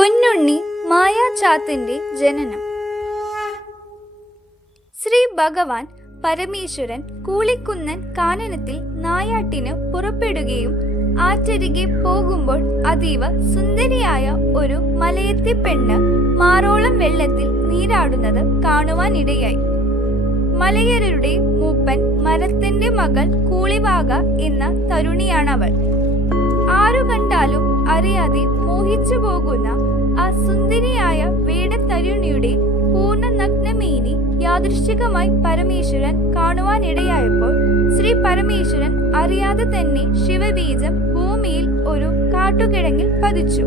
പൊന്നുണ്ണി മായാചാത്തിന്റെ ജനനം. ശ്രീ ഭഗവാൻ പരമേശ്വരൻ കൂളിക്കുന്നൻ കാനനത്തിൽ നായാട്ടിന് പുറപ്പെടുകയും ആറ്റരികെ പോകുമ്പോൾ അതീവ സുന്ദരിയായ ഒരു മലയത്തി പെണ്ണ് മാറോളം വെള്ളത്തിൽ നീരാടുന്നത് കാണുവാനിടയായി. മലയരുടെ മൂപ്പൻ മരത്തിന്റെ മകൾ കൂളിവാക എന്ന തരുണിയാണവൾ. ആരു കണ്ടാലും അറിയാതെ മോഹിച്ചു പോകുന്ന ആ സുന്ദരിയായ വേടത്തരുണിയുടെ പൂർണ്ണ നഗ്നമേനി യാദൃശ്ചികമായി പരമേശ്വരൻ കാണുവാനിടയായപ്പോൾ ശ്രീ പരമേശ്വരൻ അറിയാതെ തന്നെ ശിവബീജം ഭൂമിയിൽ ഒരു കാട്ടുകിഴങ്ങിൽ പതിച്ചു.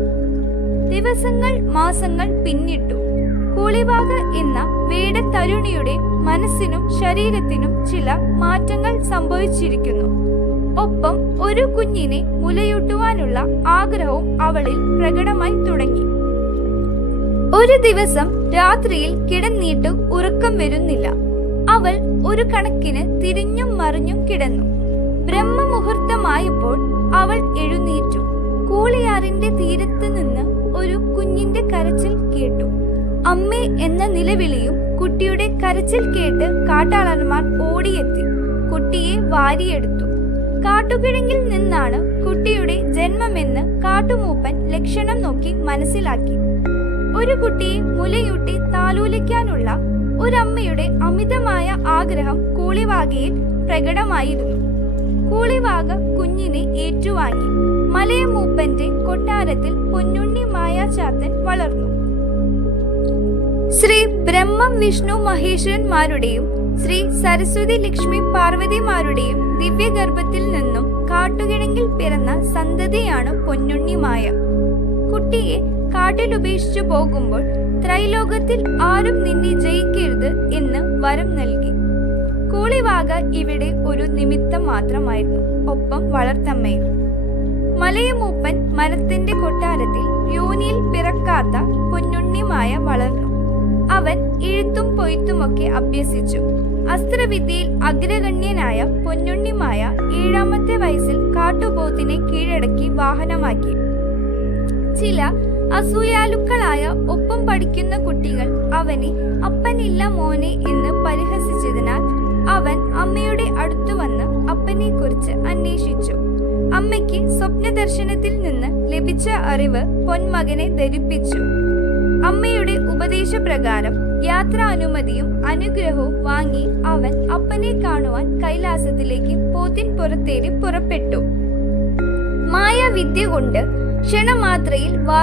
ദിവസങ്ങൾ മാസങ്ങൾ പിന്നിട്ടു. കൂളിവാക എന്ന വേടത്തരുണിയുടെ മനസ്സിനും ശരീരത്തിനും ചില മാറ്റങ്ങൾ സംഭവിച്ചിരിക്കുന്നു. ഒപ്പം ഒരു കുഞ്ഞിനെ മുലയൂട്ടുവാനുള്ള ആഗ്രഹവും അവളിൽ പ്രകടമായി തുടങ്ങി. ഒരു ദിവസം രാത്രിയിൽ കിടന്നിട്ട് ഉറക്കം വരുന്നില്ല. അവൾ ഒരു കണക്കിന് തിരിഞ്ഞും മറിഞ്ഞും കിടന്നു. ബ്രഹ്മമുഹൂർത്തമായപ്പോൾ അവൾ എഴുന്നേറ്റു. കൂളിയാറിന്റെ തീരത്ത് നിന്ന് ഒരു കുഞ്ഞിന്റെ കരച്ചിൽ കേട്ടു. അമ്മേ എന്ന നിലവിളിയും കുട്ടിയുടെ കരച്ചിൽ കേട്ട് കാട്ടാളന്മാർ ഓടിയെത്തി കുട്ടിയെ വാരിയെടുത്തു. കാട്ടുകിഴങ്ങിൽ നിന്നാണ് കുട്ടിയുടെ ജന്മമെന്ന് കാട്ടുമൂപ്പൻ ലക്ഷണം നോക്കി മനസ്സിലാക്കി. ഒരു കുട്ടിയെ മുലയൂട്ടി താലോലിക്കാനുള്ള ഒരമ്മയുടെ അമിതമായ ആഗ്രഹം കൂളിവാകയിൽ പ്രകടമായിരുന്നു. കൂളിവാക കുഞ്ഞിനെ ഏറ്റുവാങ്ങി. മലയമൂപ്പന്റെ കൊട്ടാരത്തിൽ പൊന്നുണ്ണി മായാചാത്തൻ വളർന്നു. ശ്രീ ബ്രഹ്മം വിഷ്ണു മഹേശ്വരന്മാരുടെയും ശ്രീ സരസ്വതി ലക്ഷ്മി പാർവതിമാരുടെയും ദിവ്യഗർഭത്തിൽ നിന്നും കാട്ടുകിഴങ്ങിൽ പിറന്ന സന്തതിയാണ് പൊന്നുണ്ണി മായ. കുട്ടിയെ കാട്ടിലുപേക്ഷിച്ചു പോകുമ്പോൾ ത്രൈലോകത്തിൽ ആരും നിന്നെ ജയിക്കരുത് എന്ന് വരം നൽകി. കൂളിവാക ഇവിടെ ഒരു നിമിത്തം മാത്രമായിരുന്നു, ഒപ്പം വളർത്തമ്മയും. മലയമൂപ്പൻ മരത്തിന്റെ കൊട്ടാരത്തിൽ യോനിയിൽ പിറക്കാത്ത പൊന്നുണ്ണിമായ വളർന്നു. അവൻ എഴുത്തും പൊയ്ത്തുമൊക്കെ അഭ്യസിച്ചു. അസ്ത്രവിദ്യയിൽ അഗ്രഗണ്യനായ പൊന്നുണ്ണിമായ 7ാമത്തെ വയസ്സിൽ കാട്ടുപോത്തിനെ കീഴടക്കി വാഹനമാക്കി. ചില അസൂയാലുക്കളായ ഒപ്പം പഠിക്കുന്ന കുട്ടികൾ അവനെ അപ്പനില്ല മോനെ എന്ന് പരിഹസിച്ചതിനാൽ അവൻ അമ്മയുടെ അടുത്തു വന്ന് അപ്പനെ കുറിച്ച് അന്വേഷിച്ചു. അമ്മയ്ക്ക് സ്വപ്നദർശനത്തിൽ നിന്ന് ലഭിച്ച അറിവ് പൊന്മകനെ ധരിപ്പിച്ചു. അമ്മയുടെ ഉപദേശപ്രകാരം യാത്രാനുമതിയും അനുഗ്രഹവും വാങ്ങി അവൻ അപ്പനെ കാണുവാൻ കൈലാസത്തിലേക്ക് പോത്തിൻ പുറത്തേറി പുറപ്പെട്ടു. മായാവിദ്യ കൊണ്ട് ക്ഷണമാത്രയിൽ